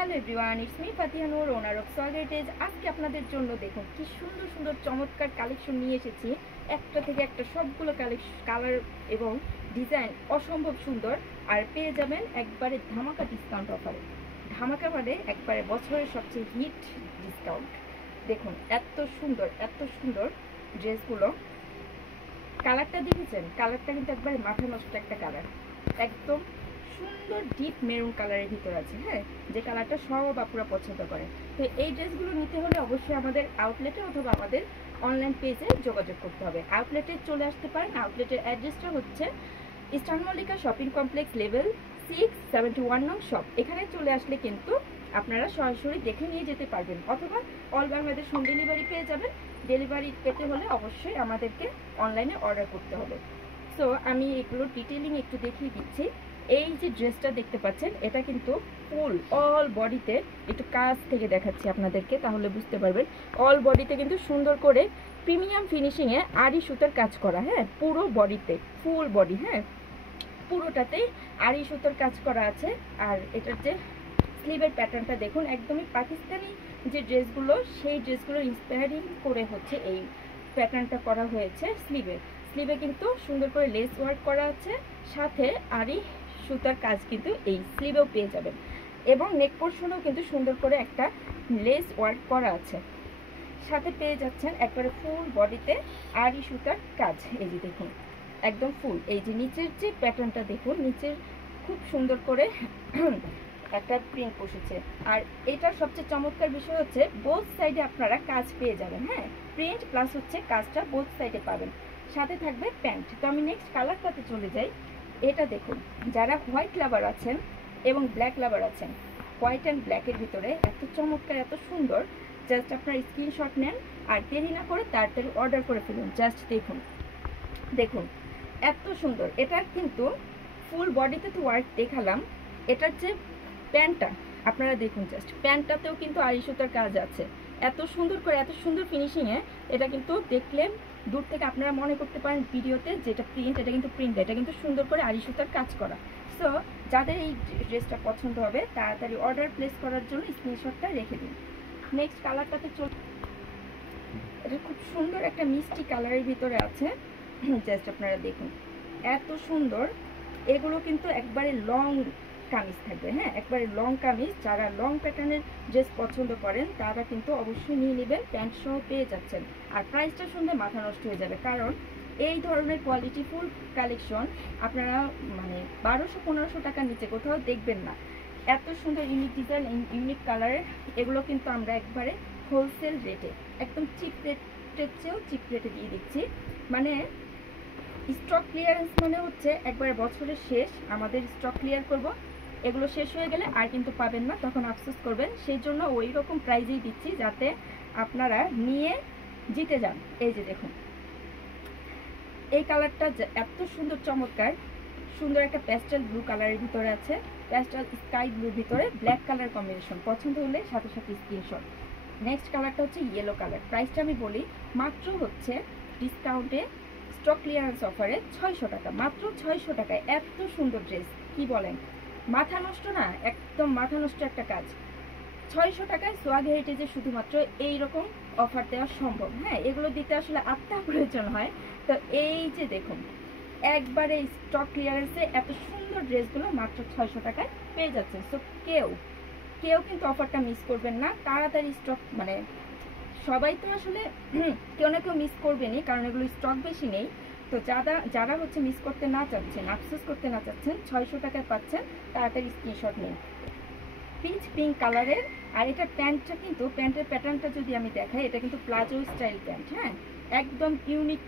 Hello everyone, it's me Fatiha Noor, owner of Swagetage. আজকে আপনাদের জন্য দেখুন কি সুন্দর সুন্দর চমৎকার কালেকশন নিয়ে এসেছি। একটা থেকে একটা সবগুলো কালার এবং ডিজাইন অসম্ভব সুন্দর। আর পেয়ে যাবেন একবারে ধামাকা ডিসকাউন্ট অফারে। ধামাকা মানে একবারে বছরের সবচেয়ে হিট ডিসকাউন্ট। দেখুন এত সুন্দর ড্রেসগুলো। কালারটা দেখেছেন? কালারটা কিন্তু একবারে মাথা নষ্ট একটা কালার, একদম সুন্দর ডিপ মেরুন কালারের ভিতর আছে। হ্যাঁ, যে কালারটা সব আপুরা পছন্দ করে। তো এই ড্রেসগুলো নিতে হলে অবশ্যই আমাদের আউটলেটে অথবা আমাদের অনলাইন পেজে যোগাযোগ করতে হবে। আউটলেটে চলে আসতে পারেন। আউটলেটের অ্যাড্রেসটা হচ্ছে eastern Mallika shopping complex, level 671 নং শপ। এখানে চলে আসলে কিন্তু আপনারা সরাসরি দেখে নিয়ে যেতে পারবেন, অথবা অল বাংলাদেশ হোম ডেলিভারি পেয়ে যাবেন। ডেলিভারি পেতে হলে অবশ্যই আমাদেরকে অনলাইনে অর্ডার করতে হবে। সো আমি এগুলো ডিটেইলিং একটু দেখিয়ে দিচ্ছি। এই যে ড্রেসটা দেখতে পাচ্ছেন, এটা কিন্তু ফুল অল বডিতে, একটু কাছ থেকে দেখাচ্ছি আপনাদেরকে তাহলে বুঝতে পারবেন। অল বডিতে কিন্তু সুন্দর করে প্রিমিয়াম ফিনিশিংয়ে আড়ি সুতার কাজ করা। হ্যাঁ, পুরো বডিতে, ফুল বডি, হ্যাঁ পুরোটাতেই আড়ি সুতার কাজ করা আছে। আর এটার যে স্লিভের প্যাটার্নটা দেখুন, একদমই পাকিস্তানি যে ড্রেসগুলো, সেই ড্রেসগুলো ইন্সপায়ারিং করে হচ্ছে এই প্যাটার্নটা করা হয়েছে। স্লিভে কিন্তু সুন্দর করে লেস ওয়ার্ক করা আছে, সাথে আড়ি সুতার কাজ কিন্তু এই স্লিভেও পেয়ে যাবেন। এবং নেক পোর্শনেও কিন্তু সুন্দর করে একটা লেস ওয়ার্ক করা আছে, সাথে পেয়ে যাচ্ছেন একবারে ফুল বডিতে আড়ি সুতার কাজ। এই যে দেখুন একদম ফুল। এই যে নিচের যে প্যাটার্নটা দেখুন, নিচের খুব সুন্দর করে একটা প্রিন্ট বসেছে। আর এটার সবচেয়ে চমৎকার বিষয় হচ্ছে বোথ সাইডে আপনারা কাজ পেয়ে যাবেন। হ্যাঁ, প্রিন্ট প্লাস হচ্ছে কাজটা বোথ সাইডে পাবেন, সাথে থাকবে প্যান্ট। তো আমি নেক্সট কালারটাতে চলে যাই। এটা দেখুন, যারা হোয়াইট লাভার আছেন এবং ব্ল্যাক লাভার আছেন, হোয়াইট অ্যান্ড ব্ল্যাকের ভিতরে এত চমৎকার, এত সুন্দর, জাস্ট আপনার স্ক্রিনশট নেন আর দেরি না করে তাড়াতাড়ি অর্ডার করে ফেলুন। জাস্ট দেখুন এত সুন্দর। এটার কিন্তু ফুল বডিতে তো ওয়ার্ক দেখালাম, এটার যে প্যান্টটা আপনারা দেখুন, জাস্ট প্যান্টটাতেও কিন্তু আড়ি সুতার কাজ আছে। এত সুন্দর করে, এত সুন্দর ফিনিশিংয়ে। এটা কিন্তু দেখলে দূর থেকে আপনারা মনে করতে পারেন ভিডিওতে যেটা প্রিন্ট, এটা কিন্তু প্রিন্ট, এটা কিন্তু সুন্দর করে আড়ি সুতার কাজ করা। সো যাদের এই ড্রেসটা পছন্দ হবে তাড়াতাড়ি অর্ডার প্লেস করার জন্য স্ক্রিনশটটা রেখে দিন। নেক্সট কালারটাতে চল, এটা খুব সুন্দর একটা মিষ্টি কালারের ভিতরে আছে। জাস্ট আপনারা দেখুন এত সুন্দর। এগুলো কিন্তু একবারে লং কামিজ থাকবে। হ্যাঁ, একবারে লং কামিজ। যারা লং প্যাটার্নের ড্রেস পছন্দ করেন তারা কিন্তু অবশ্যই নিয়ে নেবেন, প্যান্ট সহ পেয়ে যাচ্ছেন। আর প্রাইসটা শুনলে মাথা নষ্ট হয়ে যাবে, কারণ এই ধরনের কোয়ালিটিফুল কালেকশন আপনারা মানে 1200-1500 টাকার নিচে কোথাও দেখবেন না। এত সুন্দর ইউনিক ডিজাইন, ইউনিক কালারের এগুলো কিন্তু আমরা একবারে হোলসেল রেটে, একদম চিপ রেটের চেয়েও চিপ রেটে দিয়ে দিচ্ছি। মানে স্টক ক্লিয়ারেন্স মানে হচ্ছে একবারে বছরের শেষ আমাদের স্টক ক্লিয়ার করব, এগুলো শেষ হয়ে গেলে আর কিন্তু পাবেন না, তখন আফসোস করবেন। সেই জন্য ওই রকম প্রাইজেই দিচ্ছি যাতে আপনারা নিয়ে জিতে যান। এই যে দেখুন এই কালারটা এত সুন্দর, চমৎকার সুন্দর একটা প্যাস্টেল ব্লু কালারের ভিতরে আছে, প্যাস্টেল স্কাই ব্লুর ভিতরে ব্ল্যাক কালার কম্বিনেশন। পছন্দ হলে সাথে সাথে স্ক্রিনশট। নেক্সট কালারটা হচ্ছে ইয়েলো কালার। প্রাইসটা আমি বলি, মাত্র হচ্ছে ডিসকাউন্টে স্টক ক্লিয়ারেন্স অফারে 600 টাকা, মাত্র 600 টাকায় এত সুন্দর ড্রেস। কি বলেন, মাথা নষ্ট না? একদম মাথা নষ্ট একটা কাজ। 600 টাকায় সোয়াগ হেরিটেজে শুধুমাত্র এইরকম অফার দেওয়া সম্ভব। হ্যাঁ, এগুলো দিতে আসলে আত্মা প্রয়োজন হয়। তো এই যে দেখুন একবারে স্টক ক্লিয়ারেন্সে এত সুন্দর ড্রেসগুলো মাত্র 600 টাকায় পেয়ে যাচ্ছেন। সো কেউ কিন্তু অফারটা মিস করবেন না। তাড়াতাড়ি স্টক, মানে সবাই তো আসলে কেউ না কেউ মিস করবেনই, কারণ এগুলো স্টক বেশি নেই। তো যারা হচ্ছে মিস করতে না চাচ্ছেন, আফসোস করতে না চাচ্ছেন, 600 টাকায় পাচ্ছেন, তাড়াতাড়ি স্ক্রিনশট নিন। পিঙ্ক কালারের। আর এটা প্যান্টটা কিন্তু, প্যান্টের প্যাটার্নটা যদি আমি দেখাই, এটা কিন্তু প্লাজো স্টাইল প্যান্ট। হ্যাঁ, একদম ইউনিক।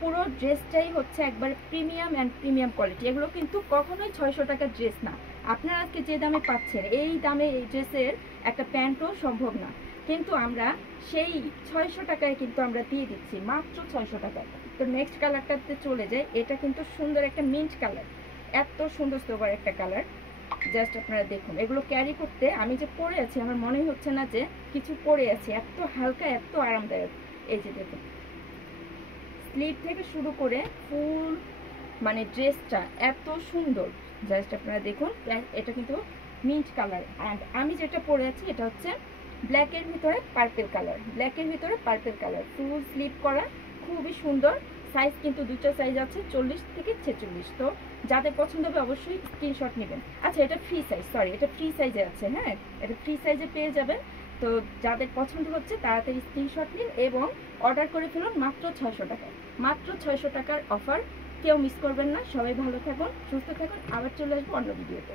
পুরো ড্রেসটাই হচ্ছে একবারে প্রিমিয়াম অ্যান্ড প্রিমিয়াম কোয়ালিটি। এগুলো কিন্তু কখনোই 600 টাকার ড্রেস না। আপনারা আজকে যে দামে পাচ্ছেন, এই দামে এই ড্রেসের একটা প্যান্টও সম্ভব না, কিন্তু আমরা সেই 600 টাকায় কিন্তু আমরা দিয়ে দিচ্ছি, মাত্র 600 টাকায়। তো নেক্সট কালারটাতে চলে যায়। এটা কিন্তু সুন্দর একটা মিন্ট কালার, এত সুন্দর সোবার একটা কালার। জাস্ট আপনারা দেখুন, এগুলো ক্যারি করতে আমি যে পরে আছি আমার মনেই হচ্ছে না যে কিছু পরে আছি, এত হালকা, এত আরামদায়ক। এই যে দেখুন স্লিভ থেকে শুরু করে ফুল, মানে ড্রেসটা এত সুন্দর। জাস্ট আপনারা দেখুন, এটা কিন্তু মিন্ট কালার। অ্যান্ড আমি যেটা পরে আছি এটা হচ্ছে ব্ল্যাকের ভিতরে পার্পেল কালার, ব্ল্যাকের ভিতরে পার্পেল কালার, ফুল স্লিভ করা, খুবই সুন্দর। সাইজ কিন্তু দুটো সাইজ আছে, 40 থেকে 46। তো যাদের পছন্দ হবে অবশ্যই স্ক্রিনশট নেবেন। আচ্ছা এটা ফ্রি সাইজ, সরি এটা ফ্রি সাইজে আছে, হ্যাঁ এটা ফ্রি সাইজে পেয়ে যাবেন। তো যাদের পছন্দ হচ্ছে তাড়াতাড়ি স্ক্রিনশট নিন এবং অর্ডার করে ফেলুন মাত্র 600 টাকায়। মাত্র 600 টাকার অফার, কেউ মিস করবেন না। সবাই ভালো থাকুন, সুস্থ থাকুন, আবার চলে আসবো অন্য ভিডিওতে।